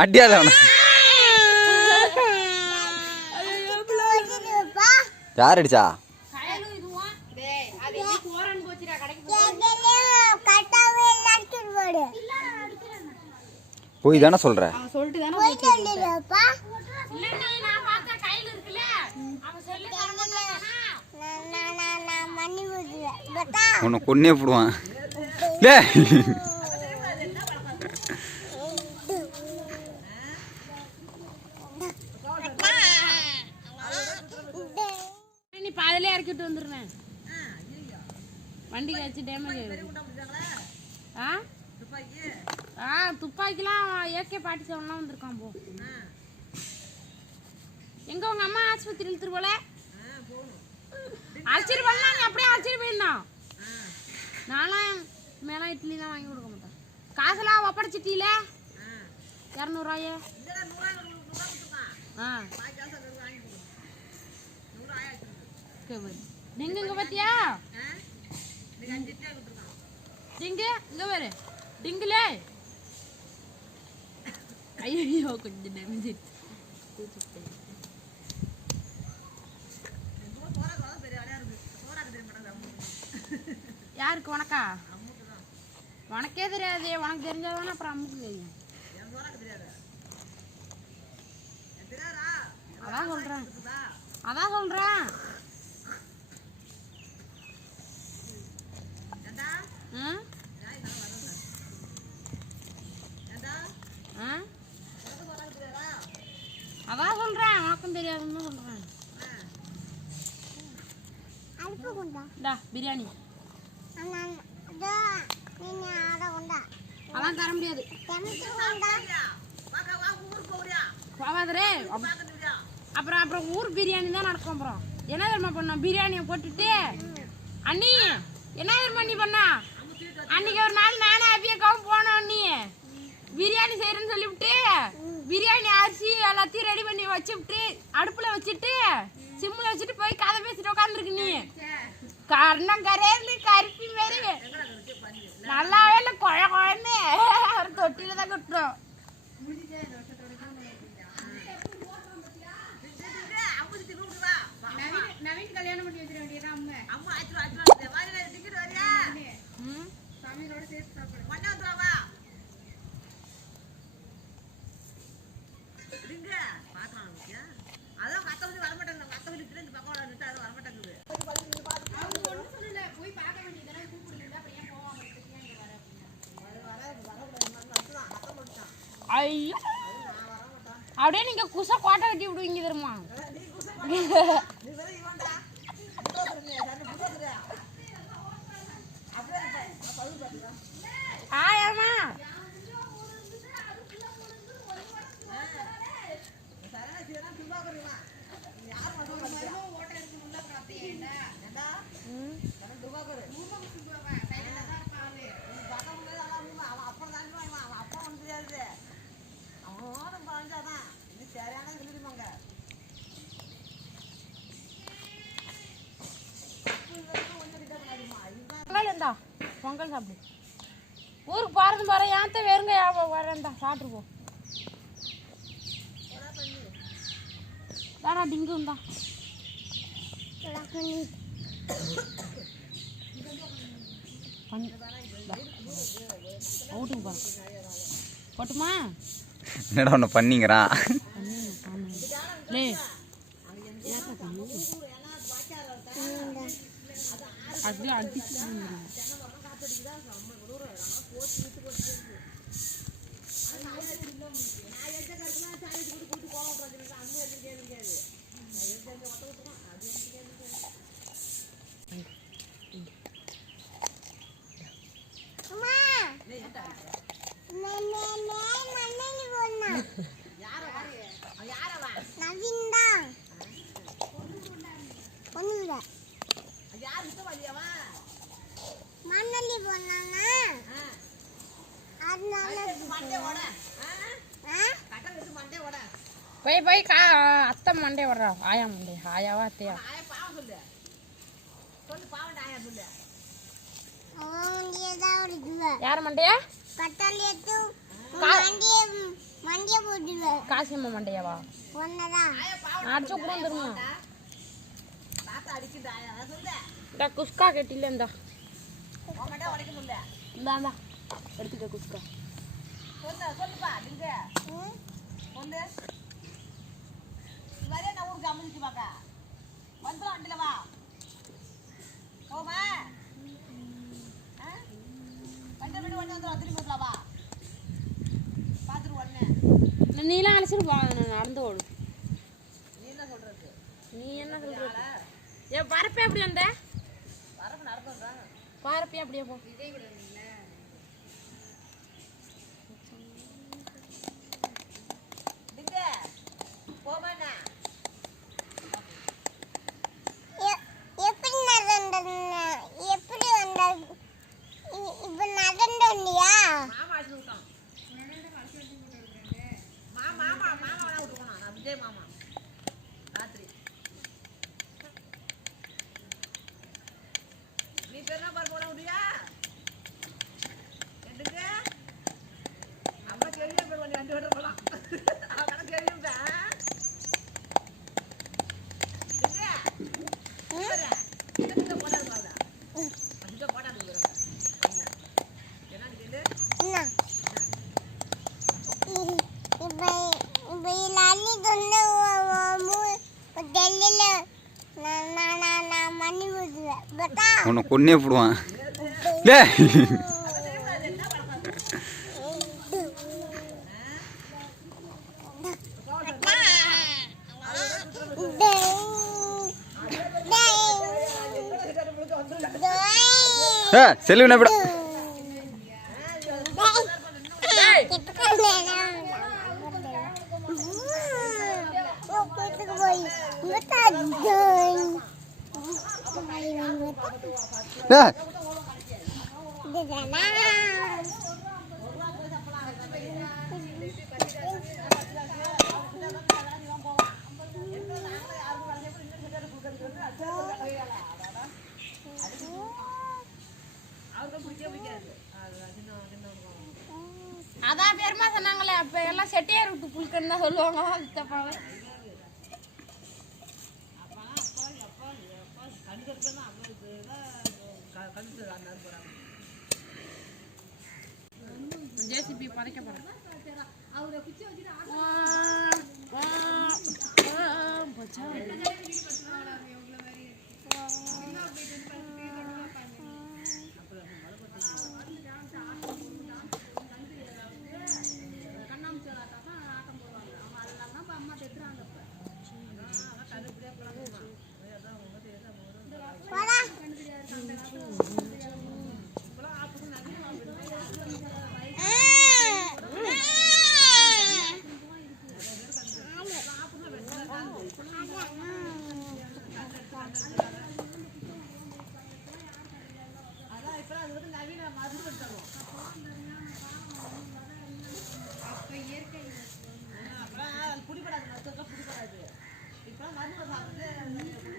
அடியால யார் அடிச்சா? போய் தானே சொல்ற? உன்னை கொன்னே போடுவான். நீ பாதிலே இறக்கிட்டு வந்துடுறேன். வண்டிக்கு வச்சு டேமேஜ். துப்பாக்கிலாம் ஏகே 47 வந்திருக்கான். போ எங்க உங்க அம்மா ஆஸ்பத்திரி இழுத்துரு போல அழைச்சிட்டு பண்ணலாம். நீ அப்படியே அழைச்சிட்டு போயிருந்தான். நான்லாம் மேலாம் இட்லிலாம் வாங்கி கொடுக்க மாட்டேன். காசெல்லாம் ஒப்படைச்சிட்டீல 200 ரூபாயே. நீங்க இங்க பாத்தியா? டிங்க இங்க பாரு. டிங்கலே ஐயோ கொஞ்சம் டேமேஜ். யாருக்கு? உனக்கா? உனக்கே தெரியாது. உனக்கு தெரிஞ்சாதானே அப்புறம் அம்முக்கு தெரியும். அதான் சொல்றேன். அதான் சொல்றேன். உனக்கும் தெரியாதுன்னு சொல்றேன். பிரியாணி அதெல்லாம் தர முடியாது. போவாதரே. அப்புறம் ஊர் பிரியாணி தான் நடக்கும். அப்புறம் என்ன தெரியுமா பண்ணோம்? பிரியாணியை போட்டுட்டு அண்ணி என்ன தெரியுமா நீ பண்ணா? அன்னைக்கு ஒரு நாள் நானே அபியக்காவும் போனோம். நீ பிரியாணி செய்யறேன்னு சொல்லிவிட்டு பிரியாணி அரிசி எல்லாத்தையும் ரெடி பண்ணி வச்சுவிட்டு அடுப்புல வச்சுட்டு சிம்ல வச்சுட்டு போய் கதை பேசிட்டு உட்காந்துருக்கு. நீ கர்ணம் கரையில கருப்பி மாரி நல்லாவே இல்லை. குழந்தை ஒரு தொட்டில தான் கட்டுறோம். நவீன் கல்யாணம் பண்ணி வச்சிட வேண்டியதா? அம்மா சாமியோட சேர்த்து சாப்பிடு. ஐயோ அப்படியே நீங்க குச கோட்டை கட்டி விடுவீங்க தெரியுமா? ஆயாமா பொங்கல் சாப்பிடு. ஊருக்கு போறது பாரு. ஏன்த்த வெறுங்க வரேன்டா சாப்பிட்டு போ. தாடா டிங்கும் தான் அவுட்டுக்கு போறேன். போட்டுமா? என்னடா ஒன்று பண்ணிங்கிறான். அப்படியே அடிச்சு போய் போய் அத்தை மண்டே வர்றா. ஆயா மண்டே. ஆயாவா அத்தையா? யார் மண்டையா? மண்டிய போடுவேன். காசியம்மா மண்டையாவா? ஒன்னதான். அடிச்சு கூட வந்துருமா? இந்த குஸ்கா கட்டில இந்தா. இந்தாண்டா எடுத்துக்க குஸ்கா. சொல்லுப்பா நீங்க சொல்லு வரே நான் ஊருக்கு அமுதிச்சு பாக்கா வந்துடும் வண்டியில வா போமா வண்டி விட்டு வண்டி வந்துடும் திரும்பி விடலாம் வா பார்த்துட்டு உடனே நீலாம் அழைச்சிட்டு போவாங்க நான் நடந்து ஓடு. நீ என்ன சொல்றது நீ என்ன சொல்ற? ஏன் பரப்பே அப்படி வந்த? வரப்பு நடந்துடுறாங்க பரப்பே அப்படியே போ. போமாண்ணா எப்படி நடந்தது? எப்படி வந்தது? இப்ப நடந்தோண்டியா? மாமா அடிச்சு விட்டான் மாமா வேணா விட்டு போனான் நான் விஜய் மாமா ராத்திரி நீ பெருனா பாரு போட முடியா எதுக்கு அம்மா தெரியும் பேர் வண்டி ஓட்ட போலாம் அவன் தெரியும் உன்னை கொன்னே போடுவான். டேய் செல்லுனா விட அதான் பெருமா சொன்னாங்களே அப்ப எல்லாம் செட்டியார் விட்டு புல்கன்னு தான் சொல்லுவாங்க. சித்தப்பாவை ஜேசிபி பதைக்க போறேன். குடிப்படாது மருத்துவம் குடிப்படாது இப்போ மருந்து சாப்பிட்டு